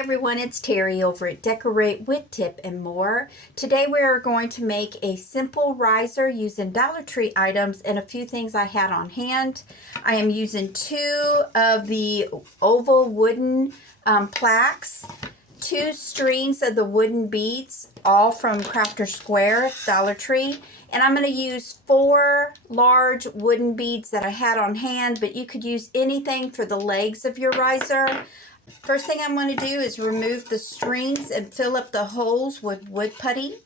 Everyone, it's Terry over at Decorate with Tip and More. Today we are going to make a simple riser using Dollar Tree items and a few things I had on hand. I am using two of the oval wooden plaques, two strings of the wooden beads, all from Crafter Square, Dollar Tree. And I'm going to use 4 large wooden beads that I had on hand, but you could use anything for the legs of your riser. First thing I'm going to do is remove the strings and fill up the holes with wood putty.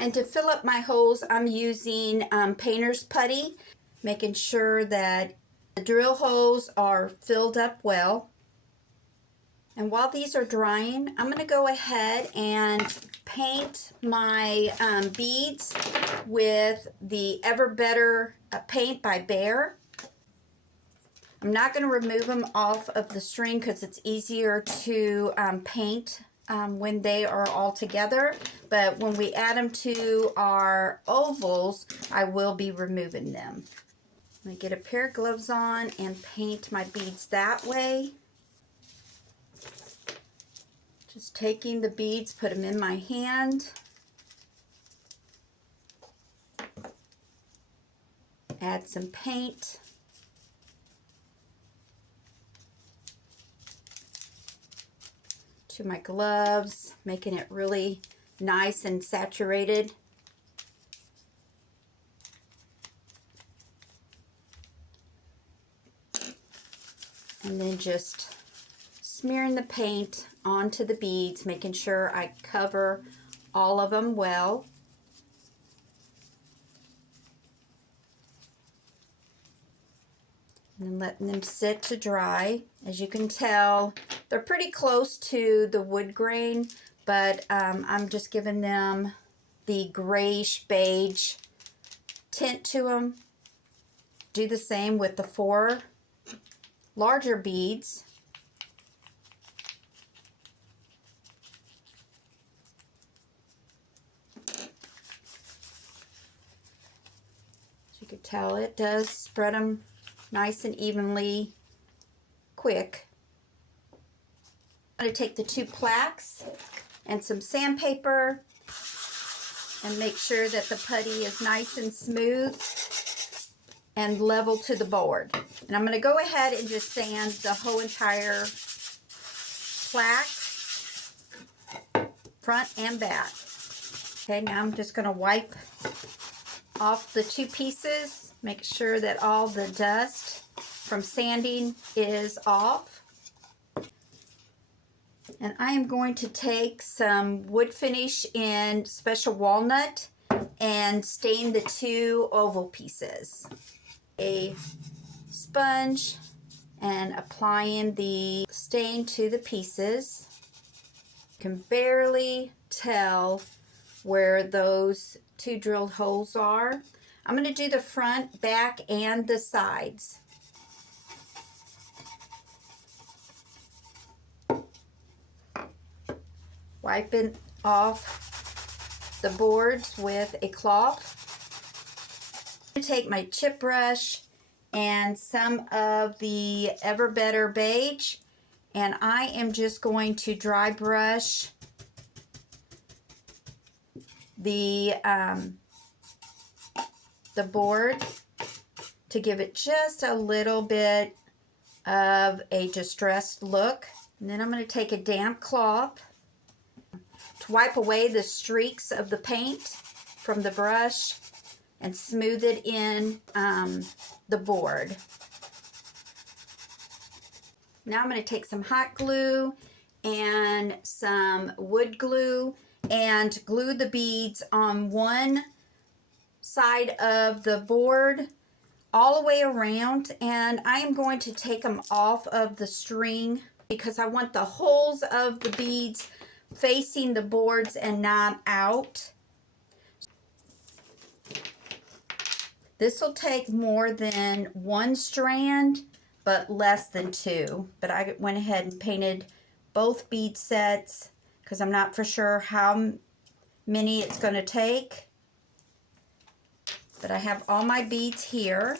And to fill up my holes, I'm using painter's putty, making sure that the drill holes are filled up well. And while these are drying, I'm going to go ahead and paint my beads with the Ever Better paint by Bear. I'm not going to remove them off of the string because it's easier to paint when they are all together. But when we add them to our ovals, I will be removing them. I'm going to get a pair of gloves on and paint my beads that way. Just taking the beads, put them in my hand. Add some paint. To my gloves, making it really nice and saturated. And then just smearing the paint onto the beads, making sure I cover all of them well. And then letting them sit to dry. As you can tell, they're pretty close to the wood grain, but I'm just giving them the grayish beige tint to them. Do the same with the 4 larger beads. As you can tell, it does spread them nice and evenly quick. I'm going to take the 2 plaques and some sandpaper and make sure that the putty is nice and smooth and level to the board. And I'm going to go ahead and just sand the whole entire plaque, front and back. Okay, now I'm just going to wipe off the 2 pieces, make sure that all the dust from sanding is off. And I am going to take some wood finish in Special Walnut and stain the 2 oval pieces. A sponge and applying the stain to the pieces. You can barely tell where those 2 drilled holes are. I'm going to do the front, back, and the sides. Wiping off the boards with a cloth. I'm going to take my chip brush and some of the Ever Better beige, and I am just going to dry brush the board to give it just a little bit of a distressed look. And then I'm going to take a damp cloth to wipe away the streaks of the paint from the brush and smooth it in the board. Now I'm going to take some hot glue and some wood glue and glue the beads on one side of the board all the way around, and I am going to take them off of the string because I want the holes of the beads facing the boards and not out. This will take more than 1 strand, but less than 2. But I went ahead and painted both bead sets because I'm not for sure how many it's going to take. But I have all my beads here.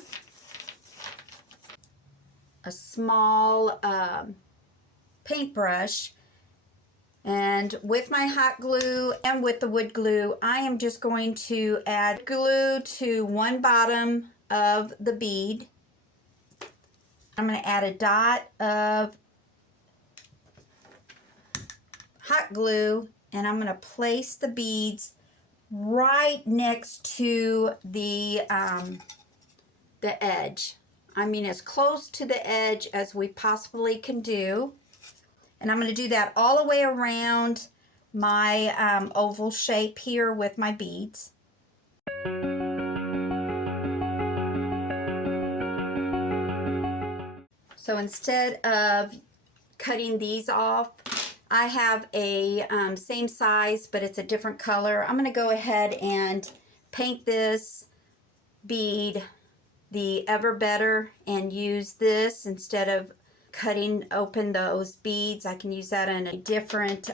A small paintbrush. And with my hot glue and with the wood glue, I am just going to add glue to one bottom of the bead. I'm going to add a dot of hot glue, and I'm going to place the beads right next to the edge. I mean, as close to the edge as we possibly can do. And I'm going to do that all the way around my oval shape here with my beads. So instead of cutting these off, I have a same size, but it's a different color. I'm going to go ahead and paint this bead the Ever Better and use this instead of cutting open those beads. I can use that in a different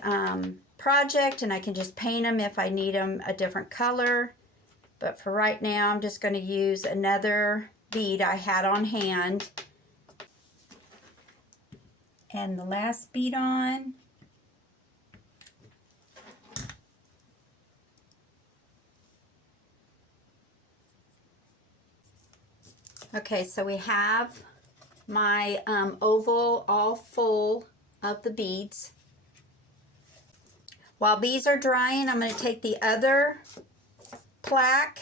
project, and I can just paint them if I need them a different color. But for right now, I'm just going to use another bead I had on hand. And the last bead on. Okay, so we have my oval all full of the beads. While these are drying, I'm going to take the other plaque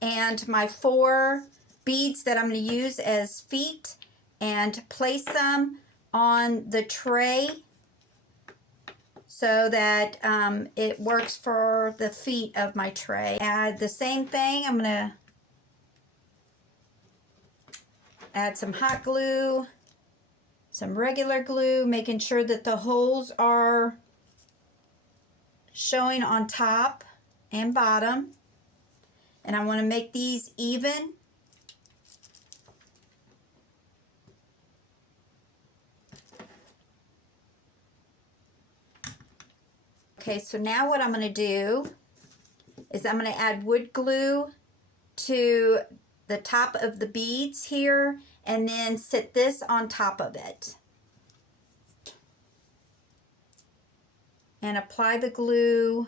and my 4 beads that I'm going to use as feet and place them on the tray so that it works for the feet of my tray. Add the same thing. I'm going to add some hot glue, some regular glue, making sure that the holes are showing on top and bottom. And I want to make these even. Okay, so now what I'm going to do is I'm going to add wood glue to the top of the beads here and then sit this on top of it. And apply the glue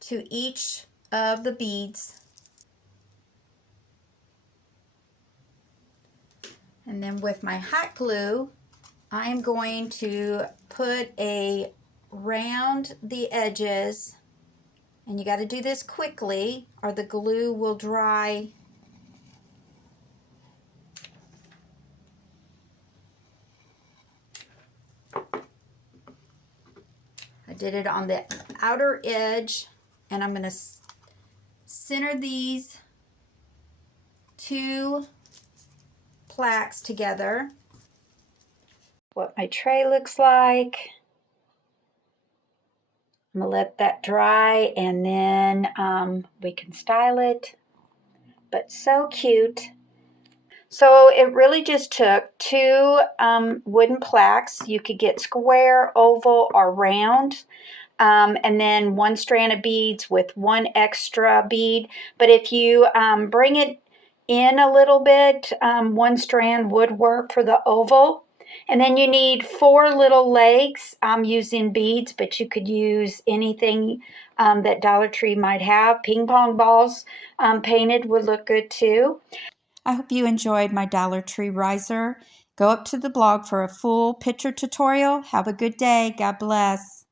to each of the beads. And then with my hot glue, I'm going to put around the edges, and you got to do this quickly or the glue will dry. I did it on the outer edge, and I'm going to center these 2 plaques together. What my tray looks like. I'm going to let that dry, and then we can style it. But so cute. So it really just took 2 wooden plaques. You could get square, oval, or round. And then 1 strand of beads with 1 extra bead. But if you bring it in a little bit, 1 strand would work for the oval. And then you need 4 little legs. I'm using beads, but you could use anything that Dollar Tree might have. Ping pong balls painted would look good too. I hope you enjoyed my Dollar Tree riser. Go up to the blog for a full picture tutorial. Have a good day. God bless.